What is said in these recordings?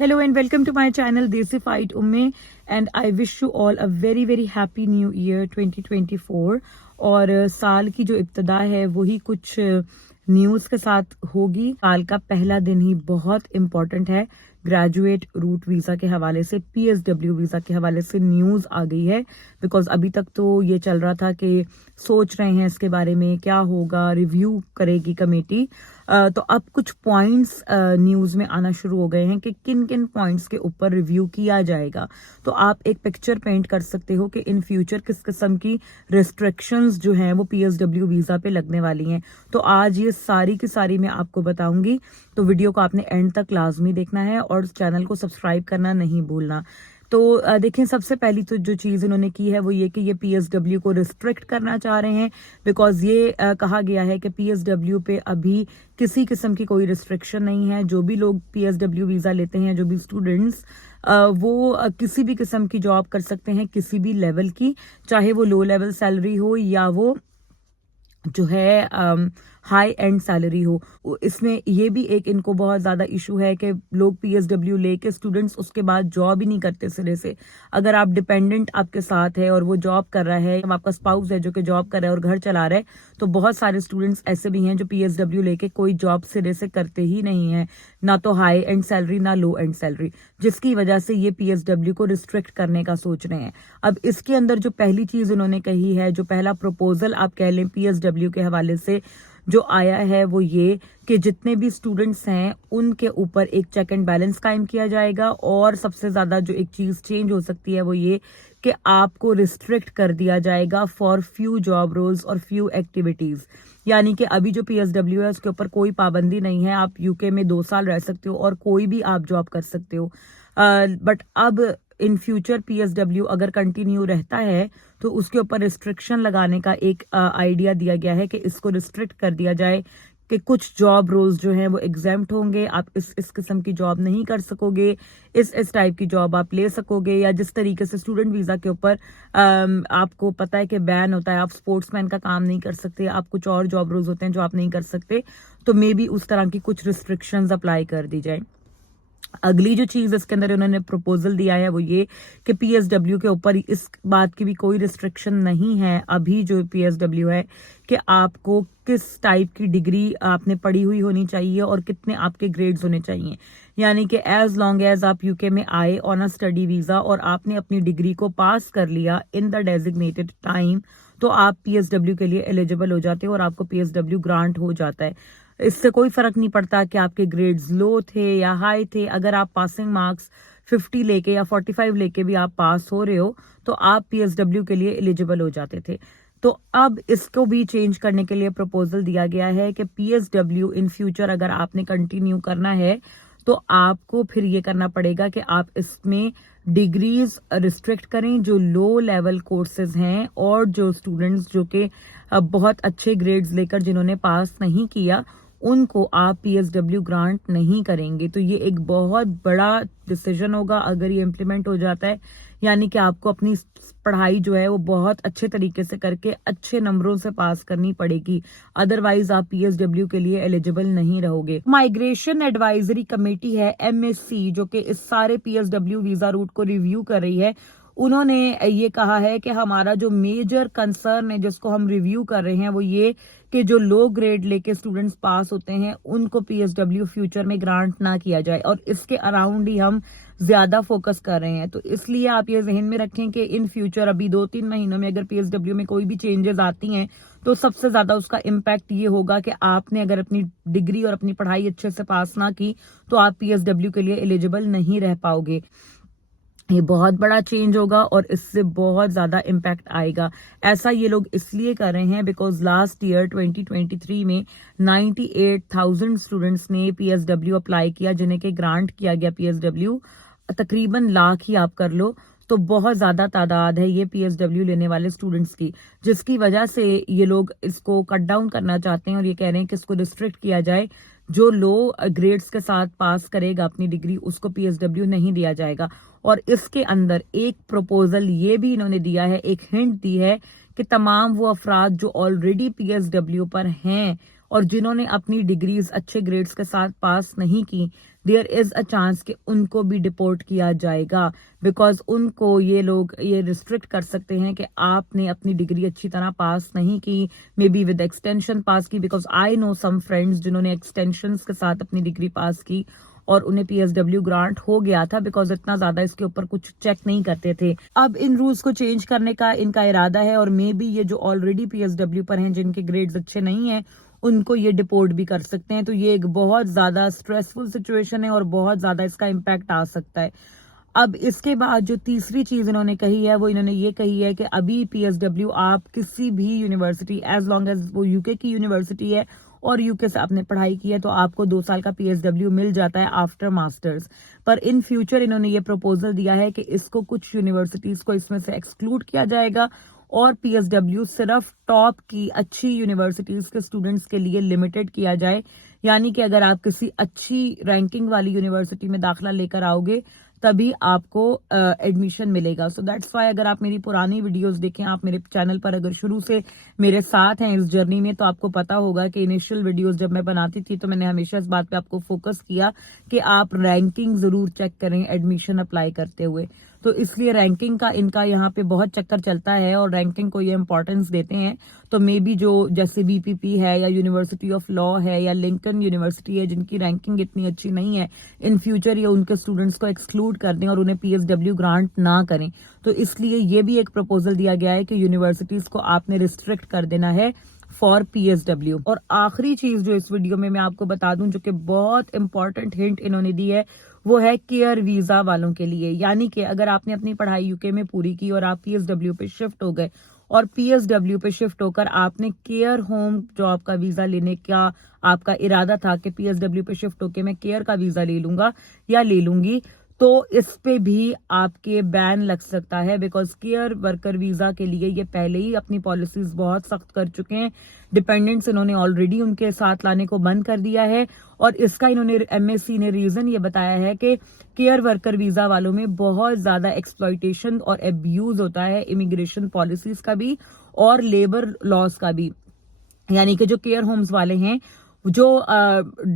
Hello and welcome to my channel Desified Umme, and I wish you all a very happy new year 2024। और साल की जो इब्तिदा है वही कुछ न्यूज़ के साथ होगी। साल का पहला दिन ही बहुत इम्पोर्टेंट है। ग्रेजुएट रूट वीज़ा के हवाले से, PSW वीज़ा के हवाले से न्यूज़ आ गई है। बिकॉज अभी तक तो ये चल रहा था कि सोच रहे हैं इसके बारे में क्या होगा, रिव्यू करेगी कमेटी। तो अब कुछ पॉइंट्स न्यूज़ में आना शुरू हो गए हैं कि किन किन पॉइंट्स के ऊपर रिव्यू किया जाएगा। तो आप एक पिक्चर पेंट कर सकते हो कि इन फ्यूचर किस किस्म की रिस्ट्रिक्शंस जो हैं वो PSW वीज़ा पे लगने वाली हैं। तो आज ये सारी की सारी मैं आपको बताऊंगी। तो वीडियो को आपने एंड तक लाजमी देखना है और चैनल को सब्सक्राइब करना नहीं भूलना। तो देखें, सबसे पहली तो जो चीज़ इन्होंने की है वो ये कि ये PSW को रिस्ट्रिक्ट करना चाह रहे हैं। बिकॉज ये कहा गया है कि PSW पे अभी किसी किस्म की कोई रिस्ट्रिक्शन नहीं है। जो भी लोग PSW वीज़ा लेते हैं, जो भी स्टूडेंट्स, वो किसी भी किस्म की जॉब कर सकते हैं, किसी भी लेवल की, चाहे वो लो लेवल सैलरी हो या वो जो है हाई एंड सैलरी हो। इसमें ये भी एक इनको बहुत ज्यादा इशू है कि लोग PSW लेके स्टूडेंट्स उसके बाद जॉब ही नहीं करते सिरे से। अगर आप डिपेंडेंट आपके साथ है और वो जॉब कर रहा है, आपका स्पाउस है जो कि जॉब कर रहा है और घर चला रहा है, तो बहुत सारे स्टूडेंट्स ऐसे भी हैं जो PSW लेके कोई जॉब सिरे से करते ही नहीं है, ना तो हाई एंड सैलरी ना लो एंड सैलरी, जिसकी वजह से ये PSW को रिस्ट्रिक्ट करने का सोच रहे हैं। अब इसके अंदर जो पहली चीज उन्होंने कही है, जो पहला प्रपोजल आप कह लें PSW के हवाले से जो आया है, वो ये कि जितने भी स्टूडेंट्स हैं उनके ऊपर एक चेक एंड बैलेंस कायम किया जाएगा। और सबसे ज्यादा जो एक चीज चेंज हो सकती है वो ये कि आपको रिस्ट्रिक्ट कर दिया जाएगा फॉर फ्यू जॉब रोल्स और फ्यू एक्टिविटीज। यानी कि अभी जो PSW है उसके ऊपर कोई पाबंदी नहीं है। आप UK में 2 साल रह सकते हो और कोई भी आप जॉब कर सकते हो। बट अब इन फ्यूचर PSW अगर कंटिन्यू रहता है तो उसके ऊपर रिस्ट्रिक्शन लगाने का एक आइडिया दिया गया है कि इसको रिस्ट्रिक्ट कर दिया जाए कि कुछ जॉब रोल्स जो हैं वो एग्जेम्प्ट होंगे। आप इस किस्म की जॉब नहीं कर सकोगे, इस टाइप की जॉब आप ले सकोगे। या जिस तरीके से स्टूडेंट वीज़ा के ऊपर आपको पता है कि बैन होता है, आप स्पोर्ट्समैन का काम नहीं कर सकते, आप कुछ और जॉब रोल्स होते हैं जो आप नहीं कर सकते, तो मे बी उस तरह की कुछ रिस्ट्रिक्शंस अप्लाई कर दी जाए। अगली जो चीज इसके अंदर उन्होंने प्रपोजल दिया है वो ये कि PSW के ऊपर इस बात की भी कोई रिस्ट्रिक्शन नहीं है अभी जो PSW है कि आपको किस टाइप की डिग्री आपने पढ़ी हुई होनी चाहिए और कितने आपके ग्रेड्स होने चाहिए। यानी कि एज लॉन्ग एज आप UK में आए ऑन अ स्टडी वीजा और आपने अपनी डिग्री को पास कर लिया इन द डेजिग्नेटेड टाइम, तो आप PSW के लिए एलिजिबल हो जाते हो और आपको PSW ग्रांट हो जाता है। इससे कोई फर्क नहीं पड़ता कि आपके ग्रेड्स लो थे या हाई थे। अगर आप पासिंग मार्क्स 50 लेके या 45 लेके भी आप पास हो रहे हो तो आप PSW के लिए एलिजिबल हो जाते थे। तो अब इसको भी चेंज करने के लिए प्रपोजल दिया गया है कि PSW इन फ्यूचर अगर आपने कंटिन्यू करना है तो आपको फिर ये करना पड़ेगा कि आप इसमें डिग्रीज रिस्ट्रिक्ट करें जो लो लेवल कोर्सेज हैं, और जो स्टूडेंट्स जो कि बहुत अच्छे ग्रेड्स लेकर जिन्होंने पास नहीं किया उनको आप PSW ग्रांट नहीं करेंगे। तो ये एक बहुत बड़ा डिसीजन होगा अगर ये इम्प्लीमेंट हो जाता है। यानी कि आपको अपनी पढ़ाई जो है वो बहुत अच्छे तरीके से करके अच्छे नंबरों से पास करनी पड़ेगी, अदरवाइज आप PSW के लिए एलिजिबल नहीं रहोगे। माइग्रेशन एडवाइजरी कमेटी है MSC जो कि इस सारे PSW वीजा रूट को रिव्यू कर रही है। उन्होंने ये कहा है कि हमारा जो मेजर कंसर्न है जिसको हम रिव्यू कर रहे हैं वो ये कि जो लो ग्रेड लेके स्टूडेंट्स पास होते हैं उनको PSW फ्यूचर में ग्रांट ना किया जाए, और इसके अराउंड ही हम ज्यादा फोकस कर रहे हैं। तो इसलिए आप ये जहन में रखें कि इन फ्यूचर अभी 2-3 महीनों में अगर PSW में कोई भी चेंजेस आती हैं तो सबसे ज्यादा उसका इम्पैक्ट ये होगा कि आपने अगर अपनी डिग्री और अपनी पढ़ाई अच्छे से पास ना की तो आप PSW के लिए एलिजिबल नहीं रह पाओगे। ये बहुत बड़ा चेंज होगा और इससे बहुत ज्यादा इम्पैक्ट आएगा। ऐसा ये लोग इसलिए कर रहे हैं बिकॉज लास्ट ईयर 2023 में 98,000 स्टूडेंट्स ने PSW अप्लाई किया जिन्हें के ग्रांट किया गया PSW, तकरीबन लाख ही आप कर लो, तो बहुत ज्यादा तादाद है ये PSW लेने वाले स्टूडेंट्स की, जिसकी वजह से ये लोग इसको कट डाउन करना चाहते हैं और ये कह रहे हैं कि इसको रिस्ट्रिक्ट किया जाए। जो लो ग्रेड्स के साथ पास करेगा अपनी डिग्री उसको PSW नहीं दिया जाएगा। और इसके अंदर एक प्रपोजल ये भी इन्होंने दिया है, एक हिंट दी है कि तमाम वो अफराद जो ऑलरेडी PSW पर हैं और जिन्होंने अपनी डिग्रीज अच्छे ग्रेड्स के साथ पास नहीं की, देयर इज अ चांस कि उनको भी डिपोर्ट किया जाएगा, बिकॉज उनको ये लोग ये रिस्ट्रिक्ट कर सकते हैं कि आपने अपनी डिग्री अच्छी तरह पास नहीं की, may be with extension pass की, because I know some friends जिन्होंने एक्सटेंशन के साथ अपनी डिग्री पास की और उन्हें PSW ग्रांट हो गया था, बिकॉज इतना ज्यादा इसके ऊपर कुछ चेक नहीं करते थे। अब इन रूल्स को चेंज करने का इनका इरादा है, और मे बी ये जो ऑलरेडी PSW पर हैं, जिनके ग्रेड्स अच्छे नहीं है, उनको ये डिपोर्ट भी कर सकते हैं। तो ये एक बहुत ज्यादा स्ट्रेसफुल सिचुएशन है और बहुत ज्यादा इसका इम्पैक्ट आ सकता है। अब इसके बाद जो तीसरी चीज इन्होंने कही है, वो इन्होंने ये कही है कि अभी PSW आप किसी भी यूनिवर्सिटी, एज लॉन्ग एज वो यूके की यूनिवर्सिटी है और यूके से आपने पढ़ाई की है, तो आपको 2 साल का PSW मिल जाता है आफ्टर मास्टर्स। पर इन फ्यूचर इन्होंने ये प्रपोजल दिया है कि इसको कुछ यूनिवर्सिटीज को इसमें से एक्सक्लूड किया जाएगा और PSW सिर्फ टॉप की अच्छी यूनिवर्सिटीज के स्टूडेंट्स के लिए लिमिटेड किया जाए। यानी कि अगर आप किसी अच्छी रैंकिंग वाली यूनिवर्सिटी में दाखिला लेकर आओगे तभी आपको एडमिशन मिलेगा। सो दैट्स वाई अगर आप मेरी पुरानी वीडियोस देखें, आप मेरे चैनल पर अगर शुरू से मेरे साथ हैं इस जर्नी में, तो आपको पता होगा कि इनिशियल वीडियोस जब मैं बनाती थी तो मैंने हमेशा इस बात पे आपको फोकस किया कि आप रैंकिंग जरूर चेक करें एडमिशन अप्लाई करते हुए। तो इसलिए रैंकिंग का इनका यहाँ पे बहुत चक्कर चलता है और रैंकिंग को ये इंपॉर्टेंस देते हैं। तो मे बी जो जैसे BPP है या यूनिवर्सिटी ऑफ लॉ है या लिंकन यूनिवर्सिटी है, जिनकी रैंकिंग इतनी अच्छी नहीं है, इन फ्यूचर ये उनके स्टूडेंट्स को एक्सक्लूड कर दें और उन्हें PSW ग्रांट ना करें। तो इसलिए ये भी एक प्रपोजल दिया गया है कि यूनिवर्सिटीज को आपने रिस्ट्रिक्ट कर देना है फॉर PSW। और आखिरी चीज जो इस वीडियो में मैं आपको बता दूं, जो कि बहुत इंपॉर्टेंट हिंट इन्होंने दी है, वो है केयर वीजा वालों के लिए। यानी कि अगर आपने अपनी पढ़ाई यूके में पूरी की और आप PSW पे शिफ्ट हो गए और PSW पे शिफ्ट होकर आपने केयर होम जॉब का वीजा लेने का आपका इरादा था कि PSW पे शिफ्ट होकर मैं केयर का वीजा ले लूंगा या ले लूंगी, तो इस पे भी आपके बैन लग सकता है, बिकॉज केयर वर्कर वीजा के लिए ये पहले ही अपनी पॉलिसीज बहुत सख्त कर चुके हैं। डिपेंडेंट्स इन्होंने ऑलरेडी उनके साथ लाने को बंद कर दिया है और इसका इन्होंने MSc ने रीजन ये बताया है कि केयर वर्कर वीजा वालों में बहुत ज्यादा एक्सप्लॉयटेशन और एब्यूज होता है, इमिग्रेशन पॉलिसीज का भी और लेबर लॉज का भी। यानी कि जो केयर होम्स वाले हैं, जो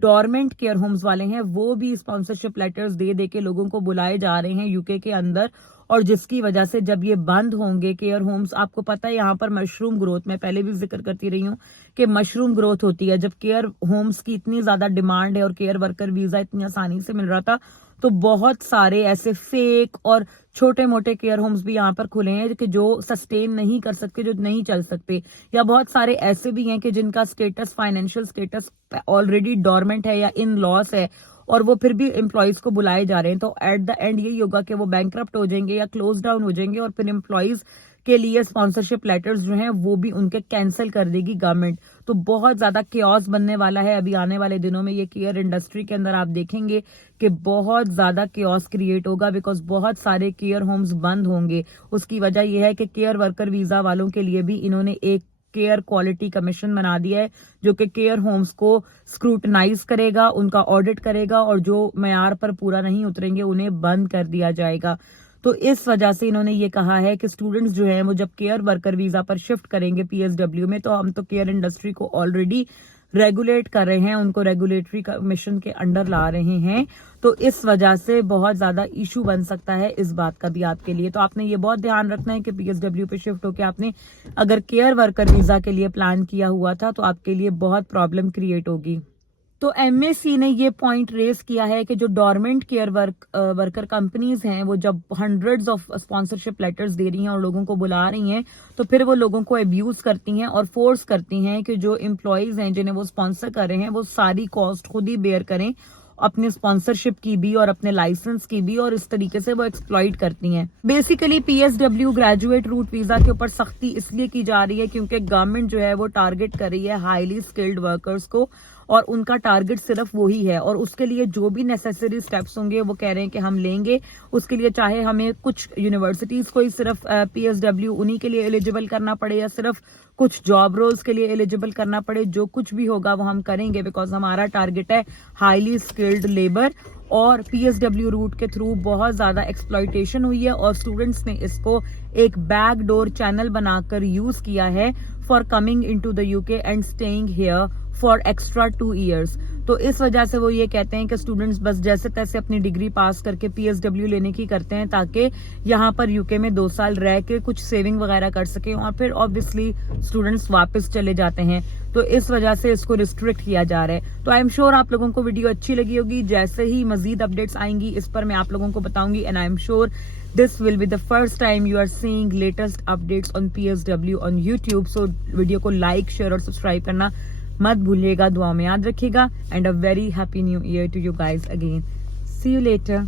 डोरमेंट केयर होम्स वाले हैं, वो भी स्पॉन्सरशिप लेटर्स दे दे के लोगों को बुलाए जा रहे हैं यूके के अंदर, और जिसकी वजह से जब ये बंद होंगे केयर होम्स, आपको पता है यहाँ पर मशरूम ग्रोथ, मैं पहले भी जिक्र करती रही हूँ कि मशरूम ग्रोथ होती है। जब केयर होम्स की इतनी ज्यादा डिमांड है और केयर वर्कर वीजा इतनी आसानी से मिल रहा था, तो बहुत सारे ऐसे फेक और छोटे मोटे केयर होम्स भी यहाँ पर खुले हैं कि जो सस्टेन नहीं कर सकते, जो नहीं चल सकते, या बहुत सारे ऐसे भी हैं कि जिनका status, financial status already dormant है या इन लॉस है और वो फिर भी एम्प्लॉयज को बुलाए जा रहे हैं। तो एट द एंड यही होगा कि वो बैंकरप्ट हो जाएंगे या क्लोज डाउन हो जाएंगे और फिर एम्प्लॉयज के लिए स्पॉन्सरशिप लेटर्स जो हैं वो भी उनके कैंसिल कर देगी गवर्नमेंट। तो बहुत ज्यादा क्योस बनने वाला है अभी आने वाले दिनों में। ये केयर इंडस्ट्री के अंदर आप देखेंगे कि बहुत ज्यादा क्योस क्रिएट होगा, बिकॉज बहुत सारे केयर होम्स बंद होंगे। उसकी वजह यह है कि केयर वर्कर वीजा वालों के लिए भी इन्होंने एक केयर क्वालिटी कमीशन बना दिया है, जो कि केयर होम्स को स्क्रूटनाइज करेगा, उनका ऑडिट करेगा और जो मयार पर पूरा नहीं उतरेंगे उन्हें बंद कर दिया जाएगा। तो इस वजह से इन्होंने ये कहा है कि स्टूडेंट्स जो हैं वो जब केयर वर्कर वीजा पर शिफ्ट करेंगे PSW में, तो हम तो केयर इंडस्ट्री को ऑलरेडी रेगुलेट कर रहे हैं, उनको रेगुलेटरी कमीशन के अंडर ला रहे हैं। तो इस वजह से बहुत ज्यादा इशू बन सकता है इस बात का भी आपके लिए। तो आपने ये बहुत ध्यान रखना है कि PSW पे शिफ्ट होकर आपने अगर केयर वर्कर वीजा के लिए प्लान किया हुआ था तो आपके लिए बहुत प्रॉब्लम क्रिएट होगी। तो MSc ने ये पॉइंट रेस किया है कि जो डोरमेंट केयर वर्कर कंपनीज हैं वो जब हंड्रेड्स ऑफ स्पॉन्सरशिप लेटर्स दे रही हैं और लोगों को बुला रही हैं, तो फिर वो लोगों को अब्यूज करती हैं और फोर्स करती हैं कि जो एम्प्लॉयज हैं जिन्हें वो स्पॉन्सर कर रहे हैं वो सारी कॉस्ट खुद ही बेयर करें, अपने स्पॉन्सरशिप की भी और अपने लाइसेंस की भी, और इस तरीके से वो एक्सप्लॉइट करती हैं। Basically PSW graduate route visa के ऊपर सख्ती इसलिए की जा रही है क्योंकि गवर्नमेंट जो है वो टारगेट कर रही है हाईली स्किल्ड वर्कर्स को, और उनका टारगेट सिर्फ वही है। और उसके लिए जो भी नेसेसरी स्टेप्स होंगे वो कह रहे हैं कि हम लेंगे। उसके लिए चाहे हमें कुछ यूनिवर्सिटीज को ही सिर्फ PSW उन्हीं के लिए एलिजिबल करना पड़े या सिर्फ कुछ जॉब रोल्स के लिए एलिजिबल करना पड़े, जो कुछ भी होगा वो हम करेंगे, बिकॉज हमारा टारगेट है हाईली स्किल्ड लेबर। और PSW रूट के थ्रू बहुत ज्यादा एक्सप्लॉयटेशन हुई है और स्टूडेंट्स ने इसको एक बैकडोर चैनल बनाकर यूज किया है for coming into the UK and staying here for extra 2 years। तो इस वजह से वो ये कहते हैं कि स्टूडेंट्स बस जैसे तैसे अपनी डिग्री पास करके PSW लेने की करते हैं ताकि यहाँ पर यूके में 2 साल रह के कुछ सेविंग वगैरह कर सकें और फिर ऑब्वियसली स्टूडेंट्स वापस चले जाते हैं। तो इस वजह से इसको रिस्ट्रिक्ट किया जा रहा है। तो आई एम श्योर आप लोगों को वीडियो अच्छी लगी होगी। जैसे ही मजीद अपडेट्स आएंगी इस पर मैं आप लोगों को बताऊंगी and I am sure this will be the first time you are seeing latest updates on PSW on YouTube. So video को लाइक शेयर और सब्सक्राइब करना मत भूलिएगा, दुआ में याद रखिएगा and a very happy new year to you guys again. See you letter.